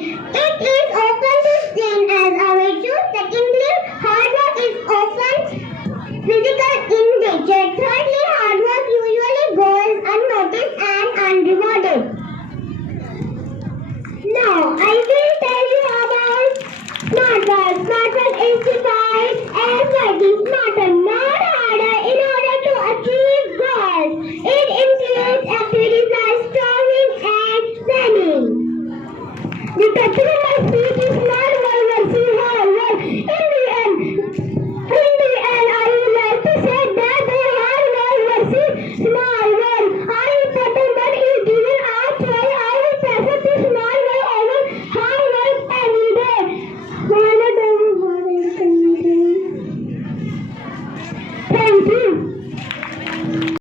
It is often seen as a virtue. Secondly, hard work is often physical in nature. Thirdly, hard work usually goes unnoticed and unrewarded. Now, I will tell you about smart work. Smart work is defined as working